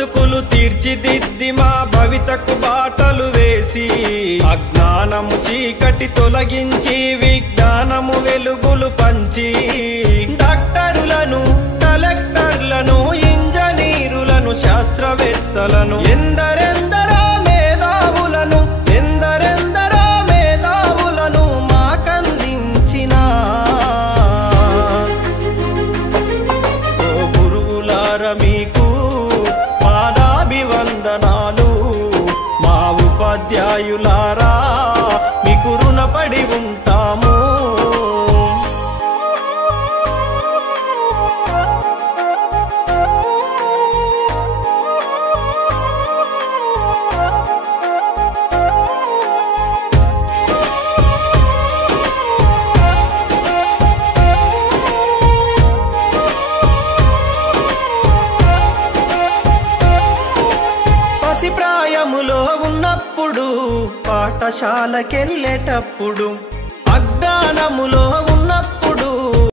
బతుకులు తీర్చిదిద్ది మా భవితకు బాటలు వేసి అజ్ఞానము చీకటి తొలగించి విజ్ఞానము వెలుగులు పంచి డాక్టరులను కలెక్టర్లను ఇంజనీరులను శాస్త్రవేత్తలను ఎందరెందరో మేధావులను మాకందించిన ఓ గురువులార మీకు పాదాభివందనాలు మా ఉపాధ్యాయులారా మీకు రుణపడి ఉంటాము ప్రాయములో ఉన్నప్పుడు పాఠశాలకెళ్ళేటప్పుడు అజ్ఞానములో ఉన్నప్పుడు